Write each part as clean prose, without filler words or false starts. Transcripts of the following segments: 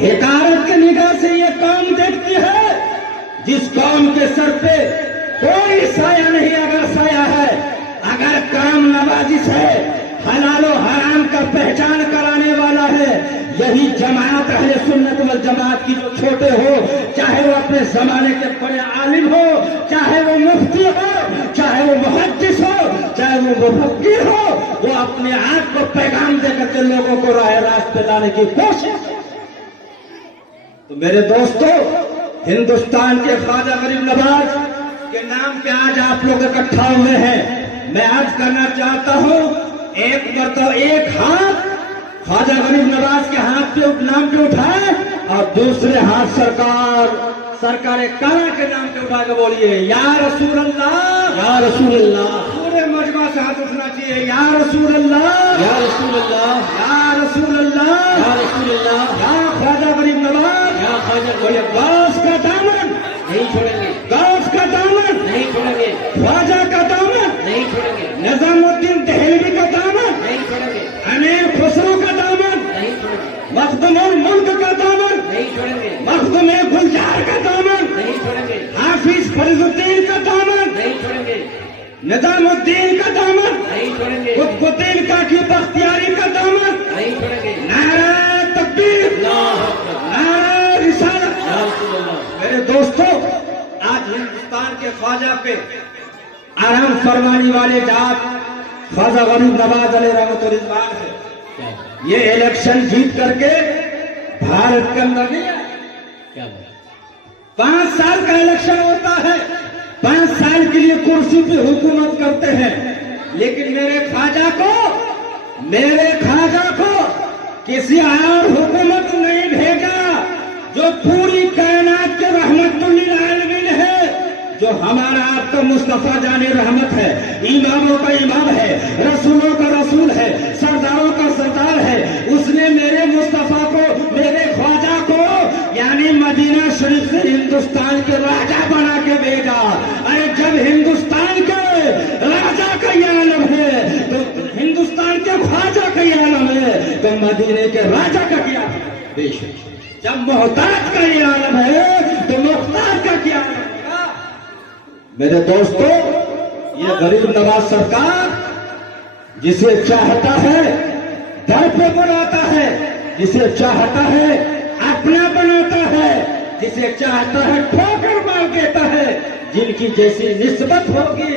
हिकारत की निगाह से ये कौम देखती है जिस कौम के सर पे कोई साया नहीं, अगर साया है, अगर काम नवाजिश है, हलालो हराम का पहचान कराने वाला है, यही जमात अहले सुन्नत वल जमात की जो छोटे हो, चाहे वो अपने जमाने के बड़े आलिम हो, चाहे वो मुफ्ती हो, चाहे वो मुहद्दिस हो, चाहे वो मुफक्किर हो, वो अपने आप को पैगाम देकर के लोगों को राह रास्त पे लाने की कोशिश। तो मेरे दोस्तों, हिंदुस्तान के ख्वाजा गरीब नवाज के नाम पे आज आप लोग इकट्ठा हुए हैं। मैं आज करना चाहता हूं, एक मरतबा एक हाथ ख्वाजा गरीब नवाज के हाथ पे नाम पे उठाए और दूसरे हाथ सरकार काला के नाम पे उठा के बोलिए या रसूल अल्लाह, या रसूल अल्लाह। पूरे मजमा से हाथ उठना चाहिए, या रसूल अल्लाह, या रसूल अल्लाह, या रसूल अल्लाह, या रसूल अल्लाह, या ख्वाजा गरीब नवाज, या ख्वाजा गरीब। गौस का दामन नहीं छोड़ेंगे, गौस का दामन नहीं छोड़ेंगे, ख्वाजा का दामन नहीं छोड़ेंगे, निजामुद्दीन दहलवी का दामन नहीं छोड़ेंगे, अमीर खुसरो का दामन नहीं छोड़ेंगे, मखदुमुल मुल्क का दामन नहीं छोड़ेंगे, मखदुम गुलजार का दामन नहीं छोड़ेंगे, हाफिज फरीजुद्दीन का दामन नहीं छोड़ेंगे, निजामुद्दीन का दामन नहीं छोड़ेंगे, कुतुबुद्दीन काकी बख्तियारी का दामन नहीं छोड़ेंगे। नारा तकबीर, नारा रिसालत। मेरे दोस्तों, आज हिंदुस्तान के ख्वाजा पे आराम फरमाने वाले जात ख्वाजा गरीब नवाज अलैहि रहमत व रिज़वान है। ये इलेक्शन जीत करके भारत के अंदर नहीं है, 5 साल का इलेक्शन होता है, 5 साल के लिए कुर्सी पे हुकूमत करते हैं, लेकिन मेरे ख्वाजा को किसी और हुकूमत नहीं भेजा जो पूरी कायनात के रहमतुल्लिल आलमीन है, जो हमारा आपका मुस्तफा जाने रहमत है, इमामों का इमाम है, रसूलों का रसूल है, सरदारों का सरदार है। उसने मेरे मुस्तफा को, मेरे ख्वाजा को यानी मदीना शरीफ से हिंदुस्तान के राजा बना के भेजा। अरे जब हिंदुस्तान के राजा का ये आलम है तो हिंदुस्तान के ख्वाजा का ये आलम है तो मदीने के राजा का क्या बेशक। जब मोहताज का ये आलम है तो मुख्तार का क्या आलम होगा। मेरे दोस्तों, ये गरीब नवाज सरकार जिसे चाहता है दर पे बनाता है, जिसे चाहता है अपना बनाता है, जिसे चाहता है ठोकर मार देता है। जिनकी जैसी निस्बत होगी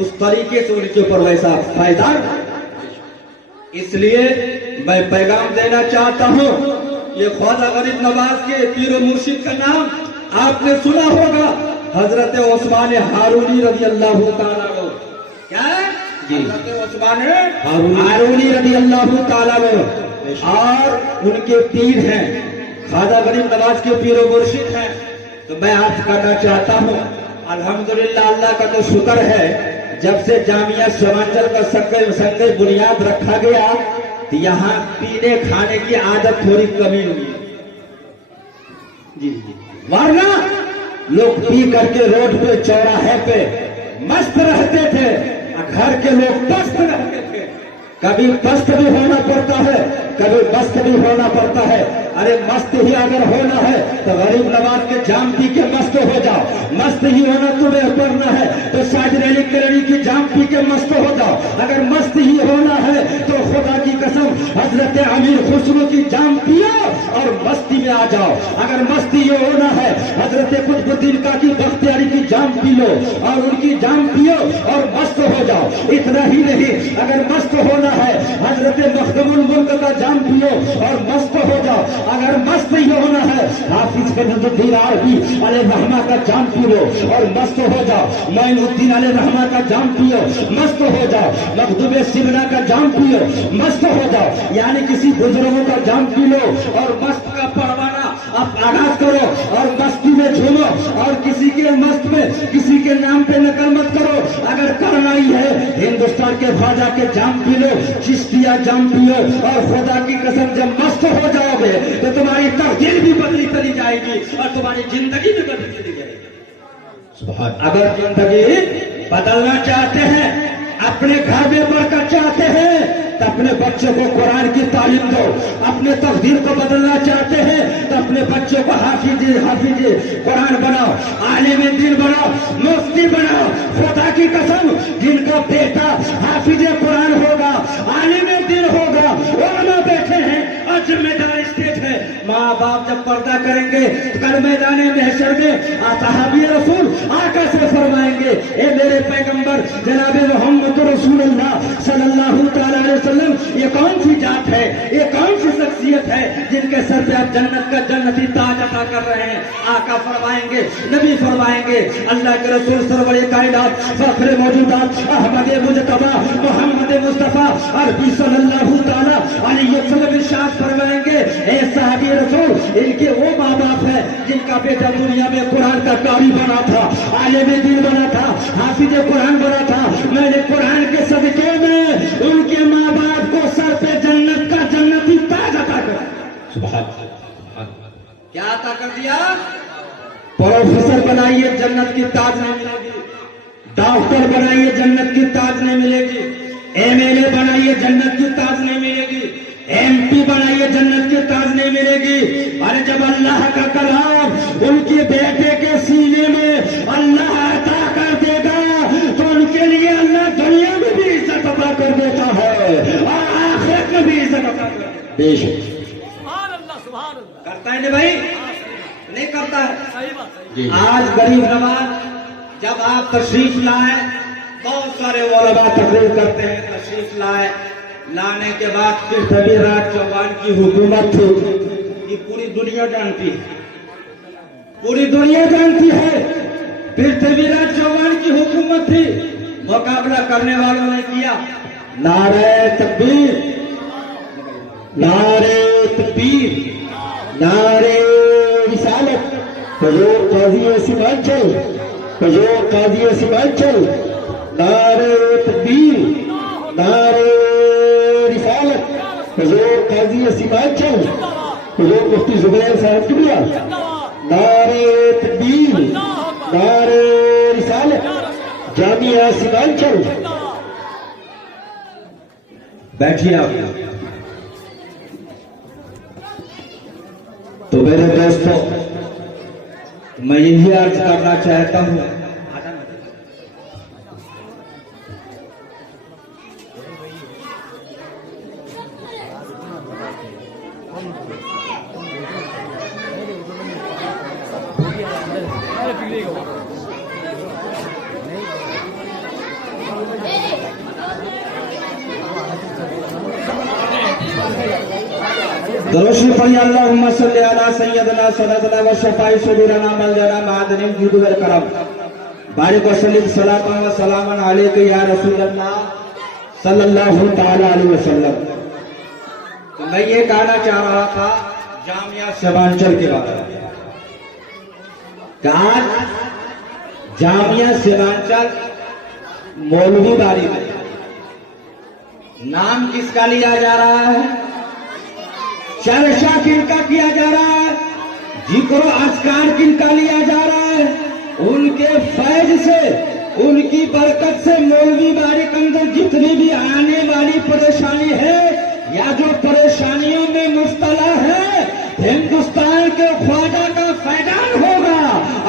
उस तरीके से उनके ऊपर वैसा फायदा। इसलिए मैं पैगाम देना चाहता हूं, ये ख्वाजा गरीब नवाज के पीर मुर्शिद का नाम आपने सुना होगा, हजरत उस्मान हारूनी रज़ी अल्लाह तआला अन्हु। क्या जी, हजरत उस्मान हारूनी रज़ी अल्लाह तआला अन्हु और उनके पीर हैं, ख्वाजा गरीब नवाज के पीर मुर्शिद हैं। तो मैं आज करना चाहता हूँ, अल्हम्दुलिल्लाह, अल्लाह का तो शुक्र है, जब से जामिया सीमांचल का संग बुनियाद रखा गया तो यहाँ पीने खाने की आदत थोड़ी कमी हुई जी। वरना लोग पी करके रोड पे चौराहे पे मस्त रहते थे, घर के लोग पस्त रहते थे। कभी पस्त भी होना पड़ता है, कभी मस्त भी होना पड़ता है। अरे मस्त ही अगर होना है तो गरीब नवाज के जाम पी के मस्त हो जाओ, मस्त ही होना तुम्हें पड़ना है तो साजिद अली किलनी की जाम पी के मस्त हो जाओ। अगर मस्त ही होना है तो खुदा की कसम हजरत अमीर खुसरो की जाम पियो और मस्ती में आ जाओ। अगर मस्ती ये होना है हजरत कुतुबुद्दीन काकी बख्तियारी की जाम पी लो और उनकी जाम पियो और मस्त हो जाओ। इतना ही नहीं, अगर मस्त होना है हजरत मखदुमुल मुल्क का जाम पियो और मस्त हो जाओ। अगर मस्त ही होना है हाफिज फरीजुद्दीन अरबी अलैहि रहमा का जाम पियो और मस्त हो जाओ। मोइनुद्दीन अलैहि रहमा का जाम पियो, मस्त हो जाओ। मखदूम सिमना का जाम पियो, मस्त हो जाओ। यानी किसी बुजुर्गों का जाम पी लो और मस्त का परवाना आप आगाज करो और मस्ती में झूमो और किसी के मस्त में किसी के नाम पे नकल मत करो। अगर करना ही है हिंदुस्तान के ख्वाजा के जाम पी लो, चिश्तिया जाम पियो और खुदा की कसम जब मस्त हो जाओगे तो तुम्हारी तकदीर भी बदली चली जाएगी और तुम्हारी जिंदगी भी बदली चली जाएगी। अगर जिंदगी बदलना चाहते हैं, अपने घर में बरकत चाहते हैं तो अपने बच्चों को कुरान की तालीम दो। अपने तकदीर को बदलना चाहते हैं तो अपने बच्चों को हाफिज कुरान बनाओ, आलिम दीन बनाओ, मुफ्ती बनाओ। खुदा की कसम, जिनका बेटा हाफिज कुरान होगा, आलिम दीन होगा, उलमा बैठे हैं और जिम्मेदार स्टेट है। माँ बाप जब पर्दा करेंगे तो कल मैदान महशर में सहाबी रसूल आका से फरमाएंगे, ए मेरे पैगंबर जनाब मोहम्मद रसूलुल्लाह सल्लल्लाहु तआला अलैहि वसल्लम, ये कौन सी जात है, ये कौन सी शख्सियत है जिनके सर पे आप जन्नत का जन्नती ताज अता कर रहे हैं। आका फरमाएंगे, नबी फरमाएंगे, अल्लाह के रसूल सरवर कायनात फखरे मौजूदात अहमद मुजतबा मोहम्मद मुस्तफा अरबी सल्लल्लाहु तआला अलैहि वसल्लम इरशाद फरमाएंगे, ए सहाबी रसूल, इनके वो माँ बाप है जिनका बेटा दुनिया में कुरान का कारी बना था, आलिम दीन बना था, हाफिज कुरान बना था। मैंने कुरान के सदके में उनके माँ बाप को सर पे जन्नत का जन्नती ताज अता कर। सुभान अल्लाह, क्या अता कर दिया? प्रोफेसर बनाइए, जन्नत की ताज नहीं मिलेगी। डॉक्टर बनाइए, जन्नत की ताज नहीं मिलेगी। एमएलए बनाइए, जन्नत की ताज नहीं मिलेगी। एमपी बनाइए, जन्नत की ताज नहीं मिलेगी। अरे जब अल्लाह का कलाम उनके बेटे के सीने में अल्लाह अता कर देगा तो उनके लिए अल्लाह दुनिया में भी इज्जत अता कर देता है और आखिरत में भी इज्जत अता कर देता है। करता है ना भाई? नहीं करता है? आज गरीब नवाज जब आप तशरीफ लाए, बहुत सारे उलमा तकरीर करते हैं, तशरीफ लाए, लाने के बाद फिर पृथ्वीराज चौहान की हुकूमत थी, ये पूरी दुनिया जानती है, पूरी दुनिया जानती है। पृथ्वीराज चौहान की हुकूमत थी, मुकाबला करने वालों ने किया नारे तकबीर, नारे तकबीर, नारे रिसालत, हुजूर काजी सीमांचल, हुजूर काजी सीमांचल, नारे तकबीर, नारे रिसालत, हुजूर काजी सीमांचल, हुजूर मुफ्ती जुबैर साहब किबला, नारे तकबीर, नारे रिसालत, जामिया सीमांचल। बैठिए आप। तो मेरे दोस्तों, मैं यही अर्ज करना चाहता हूं, दरूद पढ़िए, अल्लाहुम्मा सल्ली अला सय्यदना सनदना व शफाई सुदूरना मलजना मादनी जुद वल करम बारिक व सल्लिम सलातन व सलामन अलैका या रसूलल्लाह सल्लल्लाहु तआला अलैहि वसल्लम। तो मैं ये कहना चाह रहा था जामिया सीमांचल के बारे में। आज जामिया सीमांचल मौलवीबारी में नाम किसका लिया जा रहा है? चर्चा किनका किया जा रहा है? जिक्र अस्कार किनका लिया जा रहा है? उनके फैज से, उनकी बरकत से मौलवीबारी के अंदर जितनी भी आने वाली परेशानी है या जो परेशानियों में मुब्तला है, हिंदुस्तान के ख्वाजा का फैजान होगा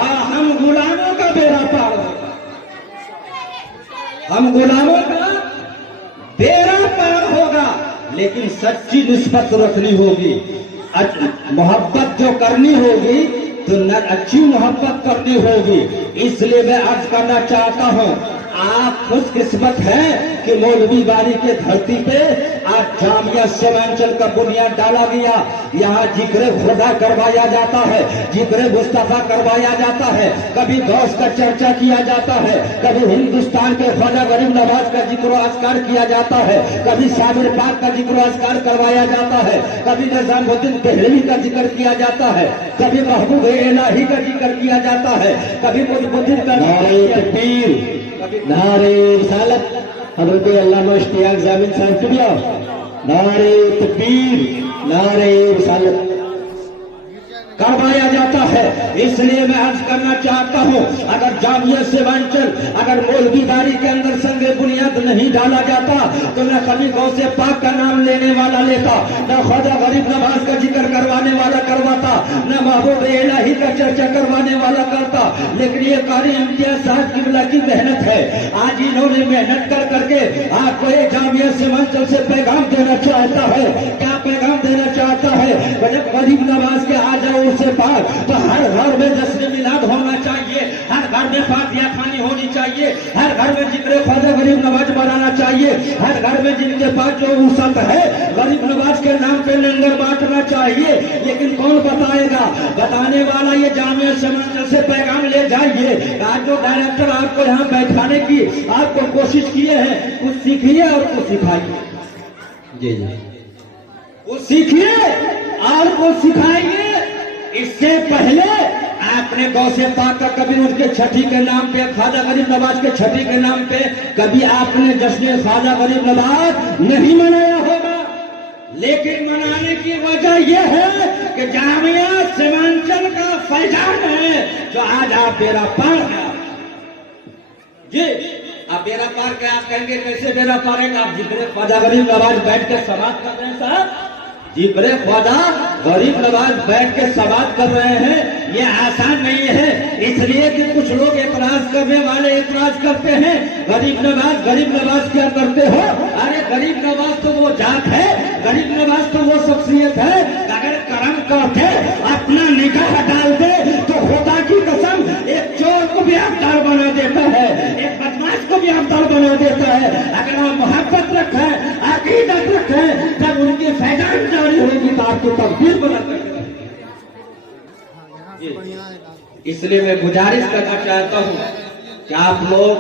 और हम गुलामों का बेड़ा पार होगा, हम गुलामों का बेड़ा पार होगा। लेकिन सच्ची निस्बत रखनी होगी, मोहब्बत जो करनी होगी तो न अच्छी मोहब्बत करनी होगी। इसलिए मैं अर्ज करना चाहता हूं, आप खुशकिस्मत हैं कि मौलवीबारी के धरती पे आज जामिया सीमांचल का बुनियाद डाला गया। यहाँ जिक्र खुदा करवाया जाता है, जिक्र मुस्तफा करवाया जाता है, कभी गौस का चर्चा किया जाता है, कभी हिंदुस्तान के ख्वाजा गरीब नवाज का जिक्र अस्कार किया जाता है, कभी साबिर पाक का जिक्र अस्कार करवाया जाता है, कभी निजामुद्दीन दहलवी का जिक्र किया जाता है, कभी महबूब इलाही का जिक्र किया जाता है, कभी मुजद्दिद का नारे रिसालत हज़रत अल्लामा इश्तियाक जामिल साहब किबला, नारे तकबीर, नारे रिसालत करवाया जाता है। इसलिए मैं अर्ज करना चाहता हूँ, अगर जामिया सीमांचल अगर मौलवीबारी के अंदर संगे बुनियाद नहीं डाला जाता तो न कभी गौसे पाक का नाम लेने वाला लेता, न ख्वाजा गरीब नवाज का जिक्र करवाने वाला करवाता, न महबूब इलाही का चर्चा करवाने वाला करता। लेकिन ये कारी इम्तियाज साहब किबला की मेहनत है। आज इन्होंने मेहनत कर करके आपको ये जामिया सीमांचल से पैगाम देना चाहता है। क्या पैगाम देना चाहता है? जब गरीब नवाज के आ जाओ उससे पाक तो हर घर में जश्न मिलाद होना चाहिए, हर घर में फातिहा खानी होनी चाहिए, हर घर में जिक्र ख्वाजा गरीब नवाज बनाना चाहिए, हर घर में जिनके पास जो वसत है गरीब नवाज के नाम पे लंगर बांटना चाहिए। लेकिन कौन बताएगा? बताने वाला ये जामिया सीमांचल से पैगाम ले जाइए। आज जो डायरेक्टर आपको यहाँ बैठाने की आपको कोशिश किए हैं, कुछ सीखिए और कुछ सिखाइए। जी जी, कुछ सीखिए और कुछ सिखाइए। इससे पहले आपने गौसे पाक का कभी उनके छठी के नाम पे, ख्वाजा गरीब नवाज के छठी के नाम पे कभी आपने जश्न ख्वाजा गरीब नवाज नहीं मनाया होगा। लेकिन मनाने की वजह यह है कि जामिया सीमांचल का फैजान है जो आज आप बेरा पार है। जी, आप बेरा पार के आप कहेंगे कैसे बेरा पार है? आप जिक्र ख्वाजा गरीब नवाज बैठ के समाप्त कर रहे हैं साहब, जिक्र ख्वाजा गरीब नवाज बैठ के समाप्त कर रहे हैं, ये आसान नहीं है। इसलिए कि कुछ लोग एतराज करने वाले एतराज करते हैं, गरीब नवाज क्या करते हो? अरे गरीब नवाज तो वो जात है, गरीब नवाज तो वो शख्सियत है, अगर करम करके अपना निगाह डाल दे तो खुदा की कसम एक चोर को भी अवतार बना देता है, एक बदमाश को भी अवतार बना देता है। अगर आप मोहब्बत रखें, अकीदत रखें, जब उनकी फैजान जारी होगी तो आपको तब्दील बना कर। इसलिए मैं गुजारिश करना चाहता हूं कि आप लोग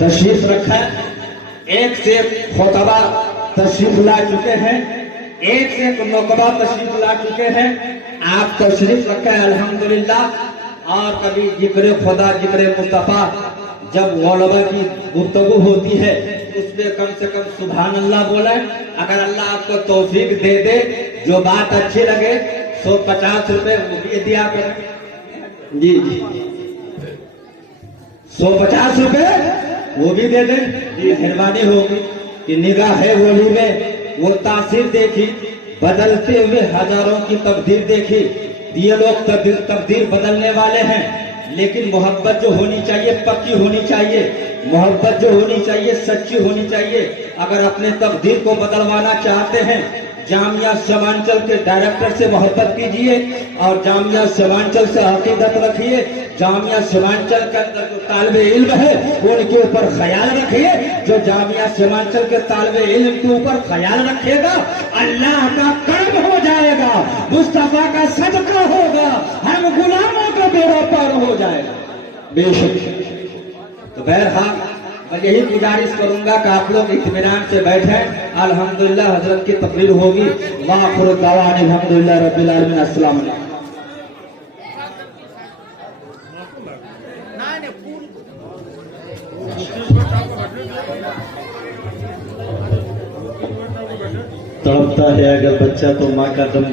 तशरीफ रखें। एक से खुतबा तशरीफ ला चुके हैं, एक से मौकबा तशरीफ ला चुके हैं। आप तशरीफ रखें अल्हम्दुलिल्लाह। और कभी जिक्र खुदा जिक्र मुस्तफा जब गौलबा की गुफ्तगू होती है उसमें कम से कम सुभान अल्लाह बोले। अगर अल्लाह आपको तौफीक दे दे, जो बात अच्छी लगे, 150 रुपए वो भी दिया करें। जी, 150 रुपए वो भी दे दें, ये मेहरबानी होगी कि निगाह है वली में वो तासीर देखी, बदलते हुए हजारों की तब्दील देखी। ये लोग तब्दील बदलने वाले हैं, लेकिन मोहब्बत जो होनी चाहिए पक्की होनी चाहिए, मोहब्बत जो होनी चाहिए सच्ची होनी चाहिए। अगर अपने तब्दील को बदलवाना चाहते हैं, जामिया सीमांचल के डायरेक्टर से मोहब्बत कीजिए और जामिया सीमांचल से अकीदत रखिए। जामिया सीमांचल के अंदर जो तालिबे इल्म है उनके ऊपर ख्याल रखिए। जो जामिया सीमांचल के तालिबे इल्म के ऊपर ख्याल रखेगा, अल्लाह का कर्म हो जाएगा, मुस्तफा का सदका होगा, हम गुलामों का बेड़ा पार हो जाएगा बेशक। तो बहरहाल मैं यही गुजारिश करूंगा कि आप लोग इत्मीनान से बैठें। अल्हम्दुलिल्लाह हजरत की तकरीर होगी। वाखिर दावाना अल्हम्दुलिल्लाह रब्बिल आलमीन। अस्सलाम वालेकुम। तड़पता है अगर बच्चा तो माँ का दम